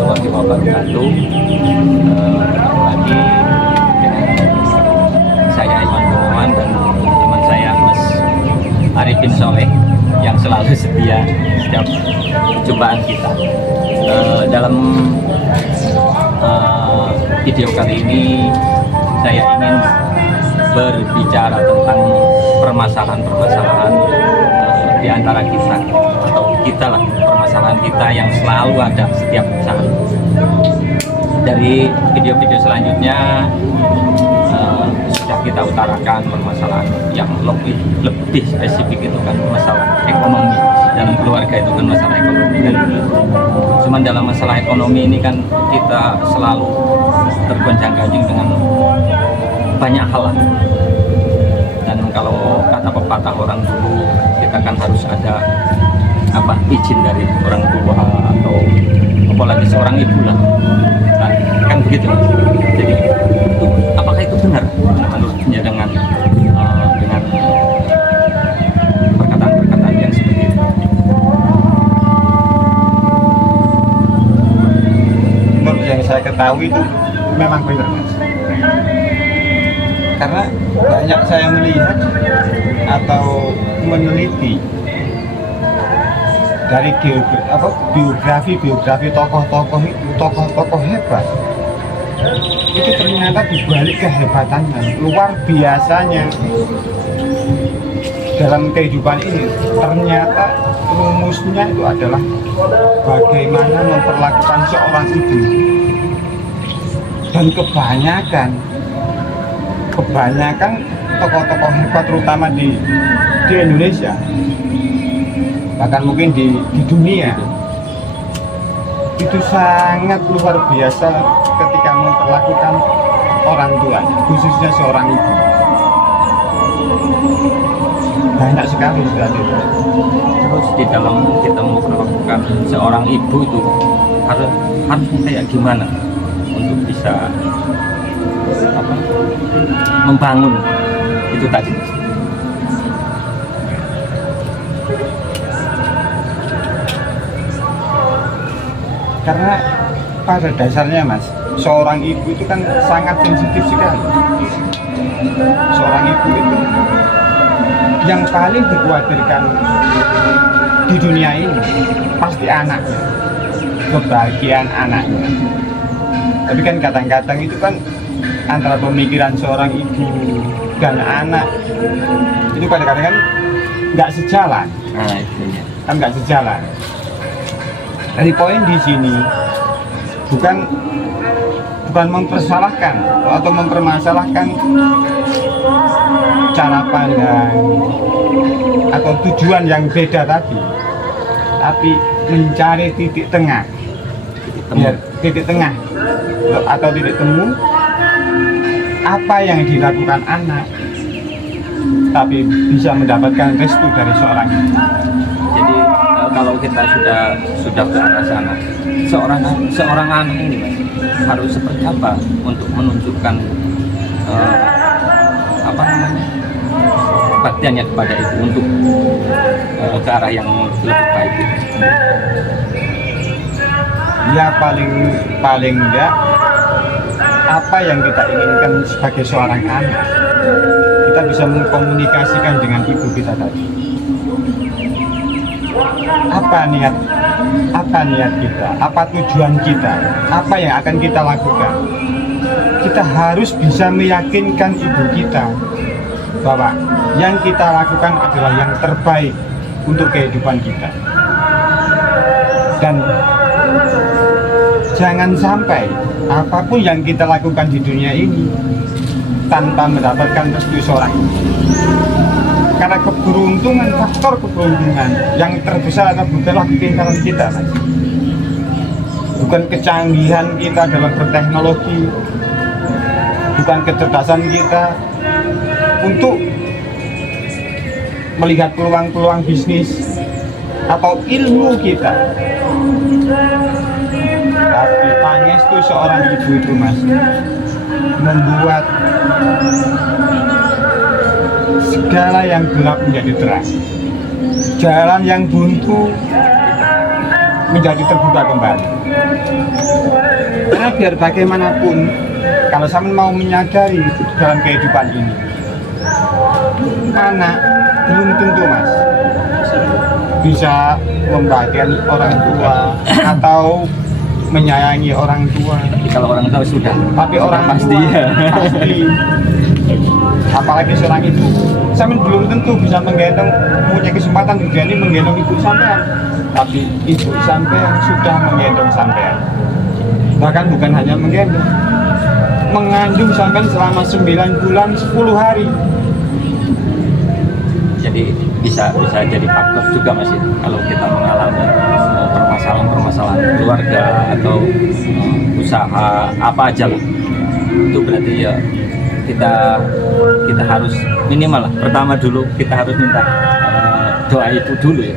warahmatullahi wabarakatuh. Ketemu lagi dengan saya Iman Gunawan dan teman saya Mas Arifin Soleh yang selalu setia setiap perjumpaan kita. Dalam video kali ini saya ingin berbicara tentang permasalahan-permasalahan di antara kita, atau kita lah, permasalahan kita yang selalu ada setiap saat. Dari video-video selanjutnya sudah kita utarakan permasalahan yang lebih spesifik, itu kan masalah ekonomi dalam keluarga, itu kan masalah ekonomi kan. Cuman dalam masalah ekonomi ini kan kita selalu tergonjang-ganjing dengan banyak hal lah. Dan kalau kata pepatah orang dulu, kita kan harus ada izin dari orang tua, atau apalagi seorang ibu lah, kan begitu. Jadi apakah itu benar menurutnya dengan perkataan-perkataan yang seperti itu? Menurut yang saya ketahui itu memang benar, Mas. Karena banyak saya melihat atau meneliti dari biografi tokoh hebat, itu ternyata dibalik kehebatannya, luar biasanya dalam kehidupan ini, ternyata rumusnya itu adalah bagaimana memperlakukan seorang ibu. Dan kebanyakan tokoh-tokoh hebat, terutama di Indonesia, bahkan mungkin di dunia, itu sangat luar biasa ketika memperlakukan orang tuanya, khususnya seorang ibu. Banyak sekali sudah ada. Terus di dalam kita memperlakukan seorang ibu itu harus kayak gimana untuk bisa membangun itu tadi. Karena pada dasarnya, Mas, seorang ibu itu kan sangat sensitif sekali. Seorang ibu itu yang paling dikhawatirkan di dunia ini pasti anaknya, kebahagiaan anaknya. Tapi kan kadang-kadang itu kan antara pemikiran seorang ibu dan anak itu kadang-kadang kan nggak sejalan. Kan nggak sejalan. Dari poin di sini bukan mempersalahkan atau mempermasalahkan cara pandang atau tujuan yang beda tadi, tapi mencari titik tengah, titik tengah atau titik temu apa yang dilakukan anak tapi bisa mendapatkan restu dari seorang ibu. Jadi kalau kita sudah ke arah sana, seorang anak ini, Mas, harus seperti apa untuk menunjukkan baktiannya kepada ibu untuk ke arah yang lebih baik itu? Ya paling enggak, apa yang kita inginkan sebagai seorang anak, kita bisa mengkomunikasikan dengan ibu kita tadi. Apa niat kita, apa tujuan kita, apa yang akan kita lakukan. Kita harus bisa meyakinkan ibu kita bahwa yang kita lakukan adalah yang terbaik untuk kehidupan kita. Dan jangan sampai apapun yang kita lakukan di dunia ini tanpa mendapatkan restu seorang ibu. Karena faktor keberuntungan yang terbesar adalah bukanlah kepintaran kita, Mas. Bukan kecanggihan kita dalam berteknologi, bukan kecerdasan kita untuk melihat peluang-peluang bisnis atau ilmu kita, tapi pangestu seorang ibu itu, Mas, membuat segala yang gelap menjadi terang, jalan yang buntu menjadi terbuka kembali. Karena biar bagaimanapun, kalau sampean mau menyadari dalam kehidupan ini, anak belum tentu mas bisa membahagiakan orang tua atau menyayangi orang tua. Kalau orang tahu sudah, Tapi orang pasti tua ya. pasti, apalagi seorang ibu, sampean belum tentu bisa menggendong, punya kesempatan berani menggendong ibu sampean. Tapi ibu sampean sudah menggendong sampean. Bahkan bukan hanya menggendong, mengandung sampean selama 9 bulan 10 hari. Jadi bisa jadi faktor juga mas ya, kalau kita mengalami permasalahan keluarga atau usaha apa aja lah, itu berarti ya kita harus minimal lah, pertama dulu kita harus minta doa ibu dulu ya,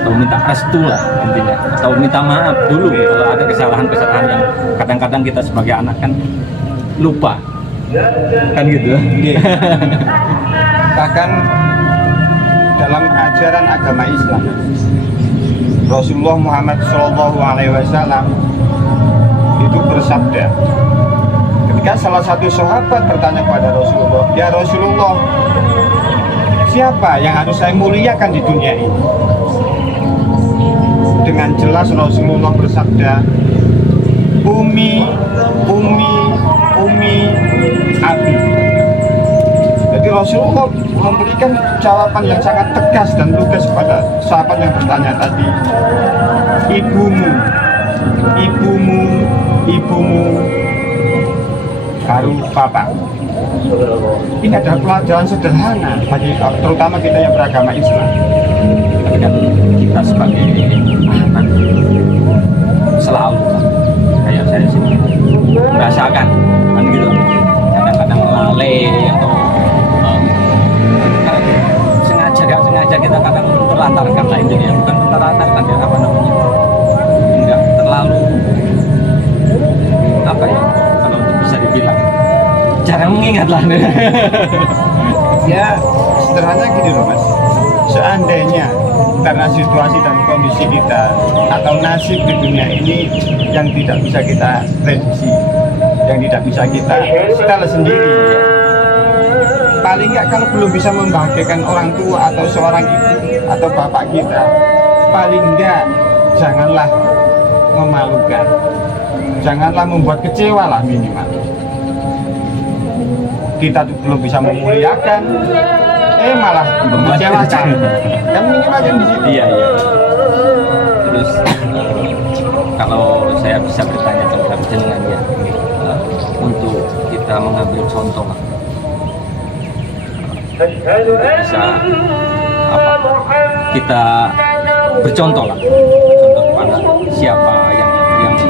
atau minta restu lah intinya, atau minta maaf dulu kalau ada kesalahan yang kadang-kadang kita sebagai anak kan lupa kan gitu. Bahkan dalam ajaran agama Islam, Rasulullah Muhammad SAW itu bersabda, ketika salah satu sahabat bertanya kepada Rasulullah, ya Rasulullah, siapa yang harus saya muliakan di dunia ini? Dengan jelas Rasulullah bersabda, Umi, Abi. Jadi Rasulullah memberikan jawaban yang sangat tegas dan lugas kepada sahabat yang bertanya tadi. Ibumu, baru bapak. Ini adalah pelajaran sederhana bagi terutama kita yang beragama Islam. Tapi kan kita sebagai anak selalu kayak saya sih merasakan kan gitu, kadang-kadang lalai atau gak sengaja kita kadang terlantarkan lah intinya, bukan terlantarkan ya, apa namanya, enggak terlalu apa ya, kalau bisa dibilang jarang mengingat lah. Ya sederhana gini loh mas, seandainya karena situasi dan kondisi kita atau nasib di dunia ini yang tidak bisa kita prediksi, yang tidak bisa kita setel sendiri, paling nggak kalau belum bisa membahagiakan orang tua atau seorang ibu atau bapak kita, paling nggak janganlah memalukan, janganlah membuat kecewa lah minimal. Kita tuh belum bisa memuliakan, malah mengecewakan. Kan minimal kan di situ. Iya. Terus kalau saya bisa bertanya tentang jenengan ya, untuk kita mengambil contoh lah, bisa apa, kita bercontoh lah, contoh kepada siapa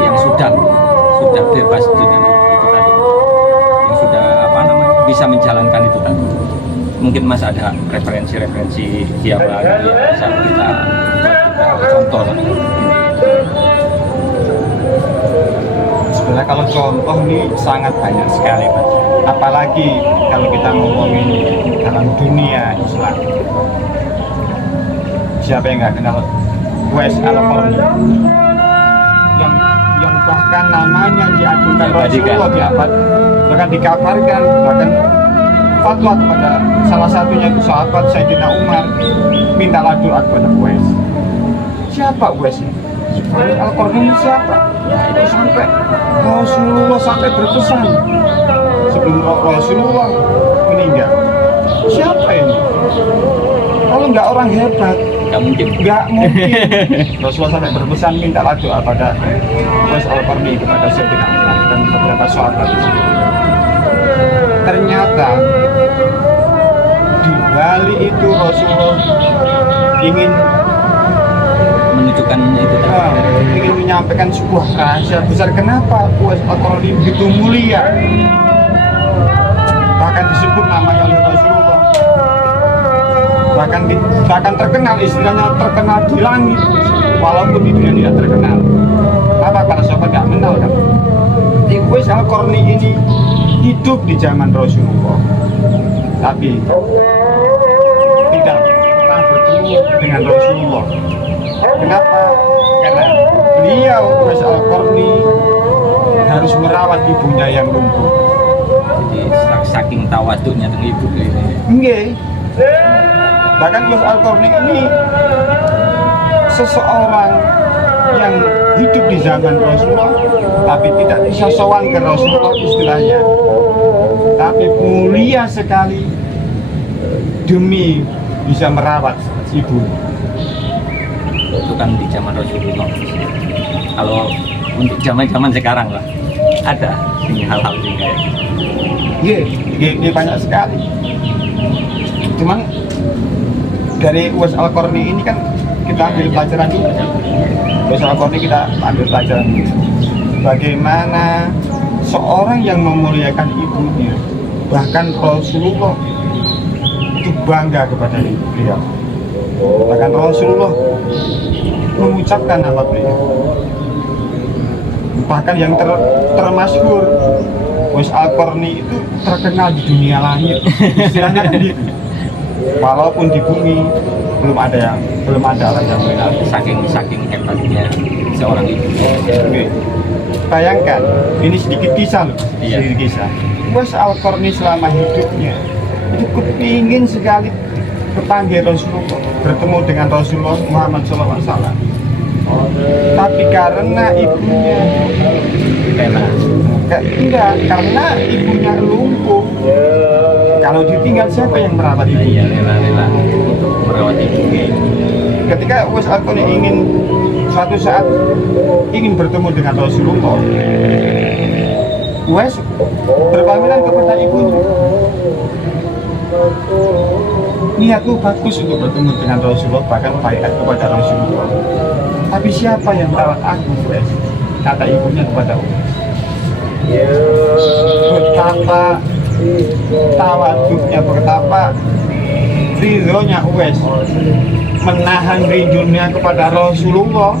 yang sudah bebas dengan itu tadi, yang sudah apa namanya bisa menjalankan itu tadi. Mungkin mas ada referensi siapa yang bisa kita contoh lah. Sebenarnya kalau contoh ini sangat banyak sekali mas, apalagi kalau kita ngomongin dalam dunia Islam. Siapa yang nggak kenal Uwais Al-Qarni, yang bahkan namanya diadukan Rasulullah, bahkan dikabarkan, bahkan fatwa kepada salah satunya itu sahabat Sayyidina Umar, mintalah doa kepada Uwais. Siapa Uwais ini? Al-Qarni ini siapa? Ya itu sampai Rasulullah sampai berpesan sebelum Rasulullah meninggal. Siapa ini? Kalau nggak orang hebat, Nggak mungkin. Rasulullah sampai berpesan mintalah doa pada Uwais Al-Qarni kepada Sayyidina Umar dan beberapa sahabat. Ternyata di balik itu Rasulullah ingin menunjukkan itu tadi. ingin menyampaikan sebuah rahasia besar. Kenapa Uwais Al-Qarni begitu mulia, bahkan disebut namanya oleh Rasulullah, bahkan terkenal, istilahnya terkenal di langit walaupun di dunia tidak terkenal. Kenapa? Para sahabat tidak mengenal kan. Uwais Al-Qarni ini hidup di zaman Rasulullah, tapi tidak pernah bertemu dengan Rasulullah. Kenapa? Karena beliau Uwais Al-Qarni harus merawat ibunya yang lumpuh. Jadi saking tawaduknya dengan ibu ini. Nggih. Bahkan Uwais Al-Qarni ini seseorang yang hidup di zaman Rasulullah tapi tidak bisa sowan ke Rasulullah istilahnya, tapi mulia sekali demi bisa merawat ibu. Itu kan di zaman Rasulullah. Kalau untuk zaman sekarang lah ada ini hal-hal yang kayak gitu. Iya, banyak sekali. Cuman dari Uwais Al-Qarni ini kan kita ambil pelajaran dulu. Uwais Al-Qarni kita ambil pelajaran dulu. Bagaimana seorang yang memuliakan ibunya, bahkan Rasulullah itu bangga kepada beliau. Bahkan Rasulullah mengucapkan nama beliau. Bahkan yang termasyhur, Uwais Al-Qarni itu terkenal di dunia langit. Istilahnya kan gitu. Walaupun di bumi belum ada orang yang mengenal. Saking hebatnya seorang ibu. Oke. Bayangkan, ini sedikit kisah loh. Iya. Sedikit kisah. Uwais Al-Qarni selama hidupnya itu kepingin sekali berpanggil Rasulullah, bertemu dengan Rasulullah Muhammad SAW. Tapi karena ibunya enggak, karena ibunya lumpuh. Kalau ditinggal siapa yang merawat ibu? Iya, rela untuk merawat ibu. Ketika Uwais Al-Qarni ingin suatu saat ingin bertemu dengan Rasulullah, Uwais berpamitan kepada ibunya. Niatmu bagus untuk bertemu dengan Rasulullah, bahkan baikat kepada Rasulullah. Tapi siapa yang merawat aku, Uwais? Kata ibunya kepada Uwais. Betapa tawaduknya, betapa ridhonya Uwais menahan rindunya kepada Rasulullah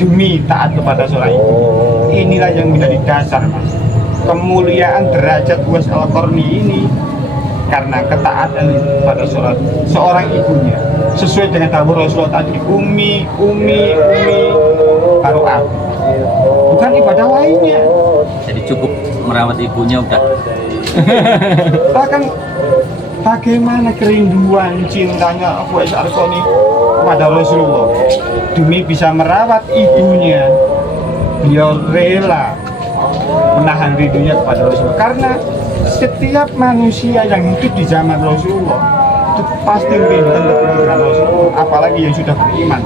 demi taat kepada seorang ibu. Inilah yang menjadi dasar, Mas, kemuliaan derajat Uwais Al-Qarni ini karena ketaatan pada seorang ibunya sesuai dengan dawuh Rasulullah tadi, umi baru aku, bukan ibadah lainnya. Jadi cukup merawat ibunya udah. Bahkan bagaimana kerinduan cintanya Uwais Al-Qarni kepada Rasulullah demi bisa merawat ibunya, beliau rela menahan rindunya kepada Rasulullah. Karena setiap manusia yang hidup di zaman Rasulullah itu pasti merindukan bertemu dengan Rasulullah, apalagi yang sudah beriman.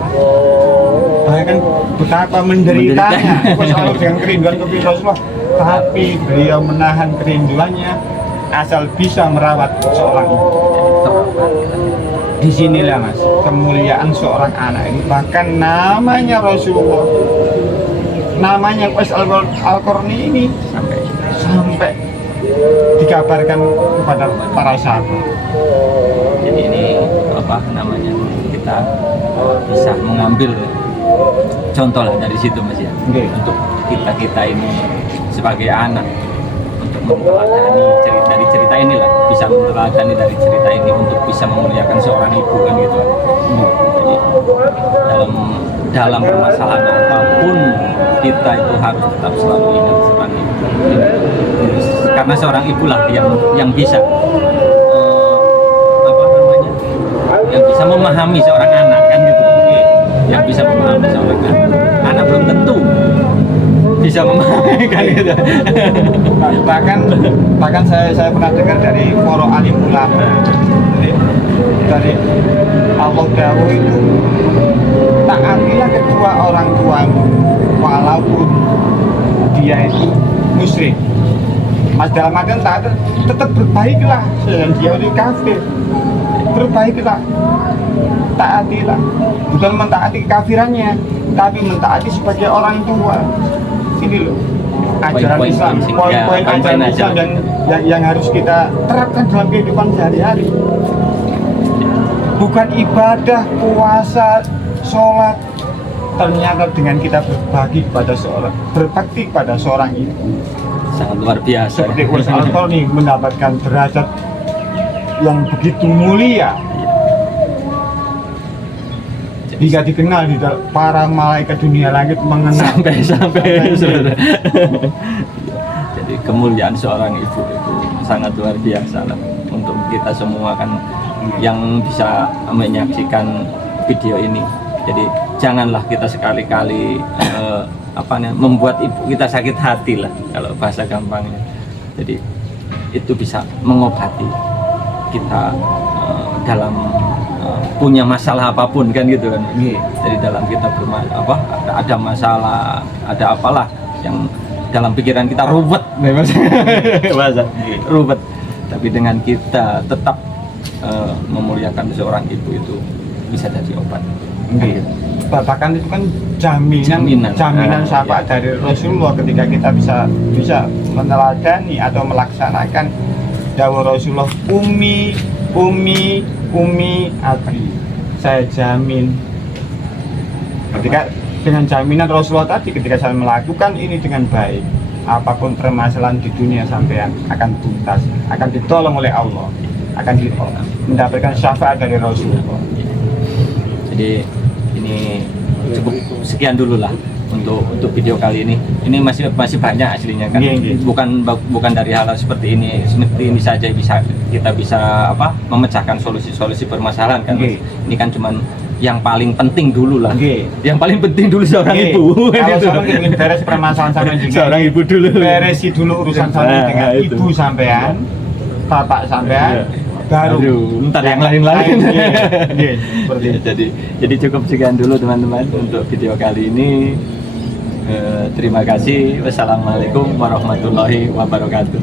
Bahkan betapa menderitanya Uwais Al-Qarni dengan kerinduan kepada Rasulullah, tapi beliau menahan kerinduannya asal bisa merawat seorang ibu. Disinilah, Mas, kemuliaan seorang anak ini. Bahkan namanya Rasulullah, namanya Uwais Al-Qarni ini sampai dikabarkan kepada para sahabat. Jadi ini apa namanya, kita bisa mengambil contoh lah dari situ, Mas, ya. Okay. Untuk kita ini sebagai anak untuk meneladani dari cerita inilah, bisa meneladani dari cerita ini untuk bisa memuliakan seorang ibu kan gitu. Jadi dalam permasalahan apapun kita itu harus tetap selalu ingat seorang ibu. Karena seorang ibulah yang bisa yang bisa memahami seorang anak kan gitu. Yang bisa memahami seorang anak belum tentu bisa memahami kan gitu. bahkan saya pernah dengar dari para alim ulama, dari Allah dawuh itu, taatilah kedua orang tuamu walaupun dia itu musyrik. Mas, dalam artian taat tetap berbaiklah, dan dia itu kafir, berbaiklah, taatilah, bukan mentaati kafirannya, tapi mentaati sebagai orang tua. Ini loh ajaran Islam, poin-poin ajaran Islam yang harus kita terapkan dalam kehidupan sehari-hari. Bukan ibadah, puasa, sholat, ternyata dengan kita berbakti pada seorang ibu, sangat luar biasa. seperti Uwais Al-Qarni mendapatkan derajat yang begitu mulia. Hingga dikenal di para malaikat dunia langit mengenal sampai saudara. Jadi kemuliaan seorang ibu itu sangat luar biasa lah untuk kita semua kan yang bisa menyaksikan video ini. Jadi janganlah kita sekali-kali membuat ibu kita sakit hati lah kalau bahasa gampangnya. Jadi itu bisa mengobati kita dalam punya masalah apapun kan gitu kan. Jadi dalam kita ada masalah, ada apalah yang dalam pikiran kita ruwet, bahasa ruwet. Tapi dengan kita tetap memuliakan seorang ibu itu bisa jadi obat. Bahkan itu kan jaminan syafaat dari Rasulullah ketika kita bisa meneladani atau melaksanakan dawuh Rasulullah, umi abi, saya jamin. Ketika dengan jaminan Rasulullah tadi, ketika saya melakukan ini dengan baik, apapun permasalahan di dunia sampean akan tuntas, akan ditolong oleh Allah, akan mendapatkan syafaat dari Rasulullah. Jadi ini cukup sekian dulu lah untuk video kali ini. Ini masih banyak aslinya kan. Bukan dari hal seperti ini saja kita bisa memecahkan solusi permasalahan kan. Ini kan cuman yang paling penting dulu lah. Yang paling penting dulu seorang ibu. Kalau sama ingin beres permasalahan sama juga. Seorang ibu dulu. Beresi dulu urusan sama dengan ibu sampean, bapak sampean. Baru ntar yang lain-lain. Seperti itu. Jadi cukup sekian dulu teman-teman untuk video kali ini. Terima kasih. Wassalamualaikum warahmatullahi wabarakatuh.